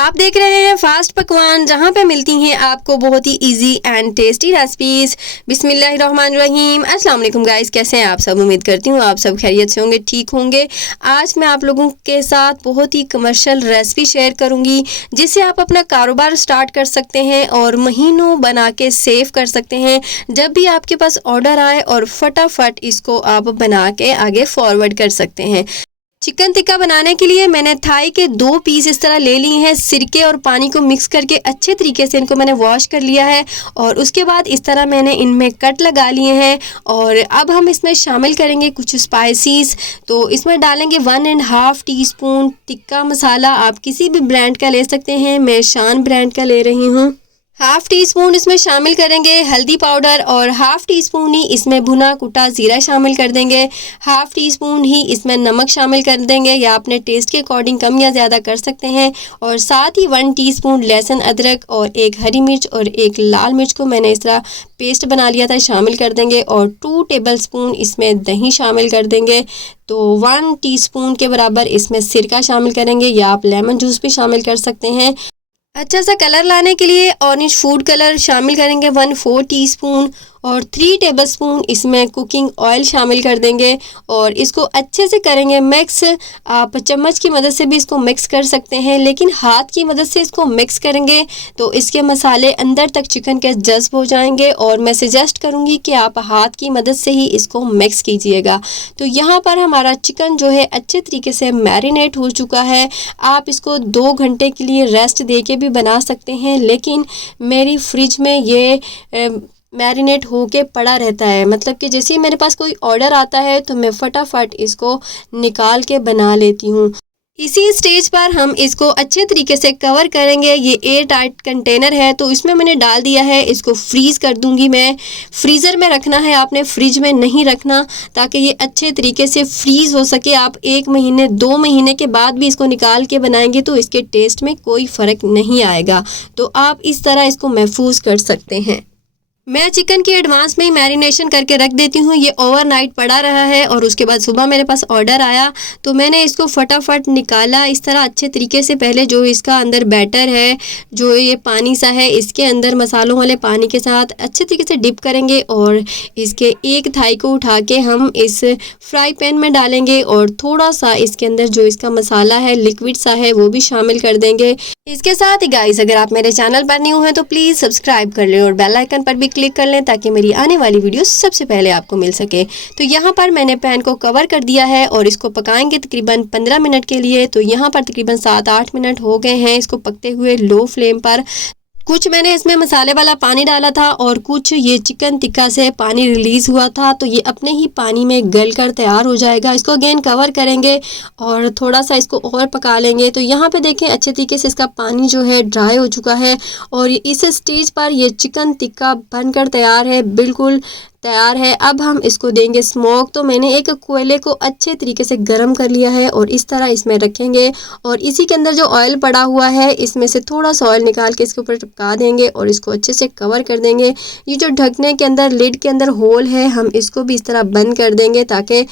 आप देख रहे हैं फास्ट पकवान, जहां पे मिलती हैं आपको बहुत ही इजी एंड टेस्टी रेसिपीज। बिस्मिल्लाहिर्रहमानिर्रहीम। अस्सलाम वालेकुम गाइस, कैसे हैं आप सब? उम्मीद करती हूँ आप सब खैरियत से होंगे, ठीक होंगे। आज मैं आप लोगों के साथ बहुत ही कमर्शियल रेसिपी शेयर करूंगी, जिससे आप अपना कारोबार स्टार्ट कर सकते हैं और महीनों बना के सेव कर सकते हैं। जब भी आपके पास ऑर्डर आए और फटाफट इसको आप बना के आगे फॉरवर्ड कर सकते हैं। चिकन टिक्का बनाने के लिए मैंने थाई के 2 पीस इस तरह ले लिए हैं। सिरके और पानी को मिक्स करके अच्छे तरीके से इनको मैंने वॉश कर लिया है और उसके बाद इस तरह मैंने इनमें कट लगा लिए हैं। और अब हम इसमें शामिल करेंगे कुछ स्पाइसीज। तो इसमें डालेंगे 1.5 टीस्पून टिक्का मसाला। आप किसी भी ब्रांड का ले सकते हैं, मैं शान ब्रांड का ले रही हूँ। 1/2 टीस्पून इसमें शामिल करेंगे हल्दी पाउडर और 1/2 टीस्पून ही इसमें भुना कुटा ज़ीरा शामिल कर देंगे। 1/2 टीस्पून ही इसमें नमक शामिल कर देंगे, या अपने टेस्ट के अकॉर्डिंग कम या ज़्यादा कर सकते हैं। और साथ ही 1 टीस्पून लहसुन अदरक और 1 हरी मिर्च और 1 लाल मिर्च को मैंने इस तरह पेस्ट बना लिया था, शामिल कर देंगे। और 2 टेबलस्पून इसमें दही शामिल कर देंगे। तो 1 टीस्पून के बराबर इसमें सिरका शामिल करेंगे, या आप लेमन जूस भी शामिल कर सकते हैं। अच्छा सा कलर लाने के लिए ऑरेंज फूड कलर शामिल करेंगे 1/4 टीस्पून और 3 टेबलस्पून इसमें कुकिंग ऑयल शामिल कर देंगे और इसको अच्छे से करेंगे मिक्स। आप चम्मच की मदद से भी इसको मिक्स कर सकते हैं, लेकिन हाथ की मदद से इसको मिक्स करेंगे तो इसके मसाले अंदर तक चिकन के जज्ब हो जाएंगे। और मैं सजेस्ट करूंगी कि आप हाथ की मदद से ही इसको मिक्स कीजिएगा। तो यहाँ पर हमारा चिकन जो है अच्छे तरीके से मैरिनेट हो चुका है। आप इसको 2 घंटे के लिए रेस्ट दे के भी बना सकते हैं, लेकिन मेरी फ्रिज में ये मैरिनेट होके पड़ा रहता है। मतलब कि जैसे ही मेरे पास कोई ऑर्डर आता है तो मैं फटाफट इसको निकाल के बना लेती हूँ। इसी स्टेज पर हम इसको अच्छे तरीके से कवर करेंगे। ये एयर टाइट कंटेनर है तो इसमें मैंने डाल दिया है। इसको फ्रीज़ कर दूंगी मैं। फ्रीज़र में रखना है आपने, फ्रिज में नहीं रखना, ताकि ये अच्छे तरीके से फ्रीज़ हो सके। आप 1 महीने 2 महीने के बाद भी इसको निकाल के बनाएंगे तो इसके टेस्ट में कोई फ़र्क नहीं आएगा। तो आप इस तरह इसको महफूज कर सकते हैं। मैं चिकन की एडवांस में ही मैरिनेशन करके रख देती हूँ। ये ओवरनाइट पड़ा रहा है और उसके बाद सुबह मेरे पास ऑर्डर आया तो मैंने इसको फटाफट निकाला इस तरह अच्छे तरीके से। पहले जो इसका अंदर बैटर है, जो ये पानी सा है, इसके अंदर मसालों वाले पानी के साथ अच्छे तरीके से डिप करेंगे और इसके एक थाई को उठा के हम इस फ्राई पैन में डालेंगे और थोड़ा सा इसके अंदर जो इसका मसाला है लिक्विड सा है वो भी शामिल कर देंगे। इसके साथ ही गाइस, अगर आप मेरे चैनल पर न्यू हैं तो प्लीज़ सब्सक्राइब कर लें और बेल आइकन पर भी क्लिक कर लें ताकि मेरी आने वाली वीडियो सबसे पहले आपको मिल सके। तो यहाँ पर मैंने पैन को कवर कर दिया है और इसको पकाएंगे तकरीबन 15 मिनट के लिए। तो यहाँ पर तकरीबन 7-8 मिनट हो गए हैं इसको पकते हुए लो फ्लेम पर। कुछ मैंने इसमें मसाले वाला पानी डाला था और कुछ ये चिकन टिक्का से पानी रिलीज़ हुआ था, तो ये अपने ही पानी में गल कर तैयार हो जाएगा। इसको अगेन कवर करेंगे और थोड़ा सा इसको और पका लेंगे। तो यहाँ पे देखें अच्छे तरीके से इसका पानी जो है ड्राई हो चुका है और इस स्टेज पर ये चिकन टिक्का बनकर तैयार है, बिल्कुल तैयार है। अब हम इसको देंगे स्मोक। तो मैंने एक कोयले को अच्छे तरीके से गर्म कर लिया है और इस तरह इसमें रखेंगे और इसी के अंदर जो ऑयल पड़ा हुआ है इसमें से थोड़ा सा ऑयल निकाल के इसके ऊपर चिपका देंगे और इसको अच्छे से कवर कर देंगे। ये जो ढकने के अंदर लिड के अंदर होल है, हम इसको भी इस तरह बंद कर देंगे ताकि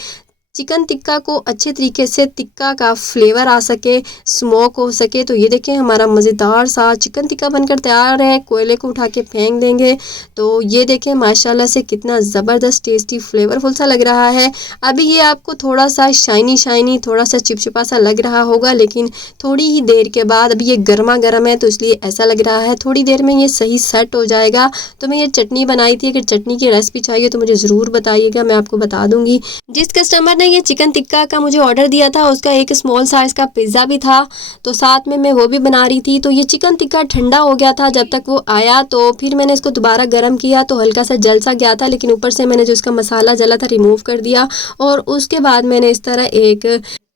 चिकन टिक्का को अच्छे तरीके से टिक्का का फ्लेवर आ सके, स्मोक हो सके। तो ये देखें हमारा मज़ेदार सा चिकन टिक्का बनकर तैयार है। कोयले को उठा के फेंक देंगे तो ये देखें माशाल्लाह से कितना ज़बरदस्त टेस्टी फ्लेवरफुल सा लग रहा है। अभी ये आपको थोड़ा सा शाइनी थोड़ा सा चिपचिपा सा लग रहा होगा, लेकिन थोड़ी ही देर के बाद, अभी ये गर्मा गर्म है तो इसलिए ऐसा लग रहा है, थोड़ी देर में ये सही सेट हो जाएगा। तो मैं ये चटनी बनाई थी, अगर चटनी की रेसिपी चाहिए तो मुझे ज़रूर बताइएगा, मैं आपको बता दूँगी। जिस कस्टमर ने ये चिकन टिक्का का मुझे ऑर्डर दिया था उसका एक स्मॉल साइज़ का पिज़्ज़ा भी था, तो साथ में मैं वो भी बना रही थी। तो ये चिकन टिक्का ठंडा हो गया था जब तक वो आया, तो फिर मैंने इसको दोबारा गर्म किया तो हल्का सा जल सा गया था, लेकिन ऊपर से मैंने जो इसका मसाला जला था रिमूव कर दिया और उसके बाद मैंने इस तरह एक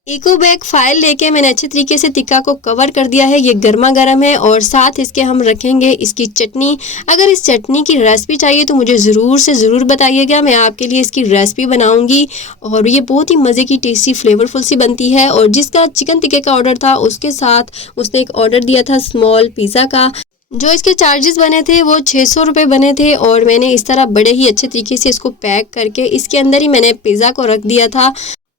इको बैग फाइल लेके मैंने अच्छे तरीके से टिक्का को कवर कर दिया है। ये गर्मा गर्म है और साथ इसके हम रखेंगे इसकी चटनी। अगर इस चटनी की रेसिपी चाहिए तो मुझे ज़रूर से ज़रूर बताइएगा, मैं आपके लिए इसकी रेसिपी बनाऊंगी और ये बहुत ही मज़े की टेस्टी फ्लेवरफुल सी बनती है। और जिसका चिकन टिक्के का ऑर्डर था उसके साथ उसने एक ऑर्डर दिया था स्मॉल पिज़्ज़ा का, जो इसके चार्जेस बने थे वो 600 रुपये बने थे और मैंने इस तरह बड़े ही अच्छे तरीके से इसको पैक करके इसके अंदर ही मैंने पिज़्ज़ा को रख दिया था।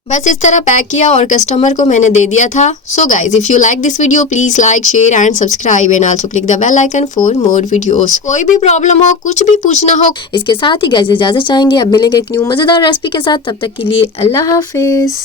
बस इस तरह पैक किया और कस्टमर को मैंने दे दिया था। So guys, if you like this video please like, share and subscribe and also click the bell icon for more videos. कोई भी प्रॉब्लम हो, कुछ भी पूछना हो, इसके साथ ही गाइज इजाजत चाहेंगे। अब मिलेंगे एक न्यू मजेदार रेसिपी के साथ, तब तक के लिए अल्लाह हाफिज।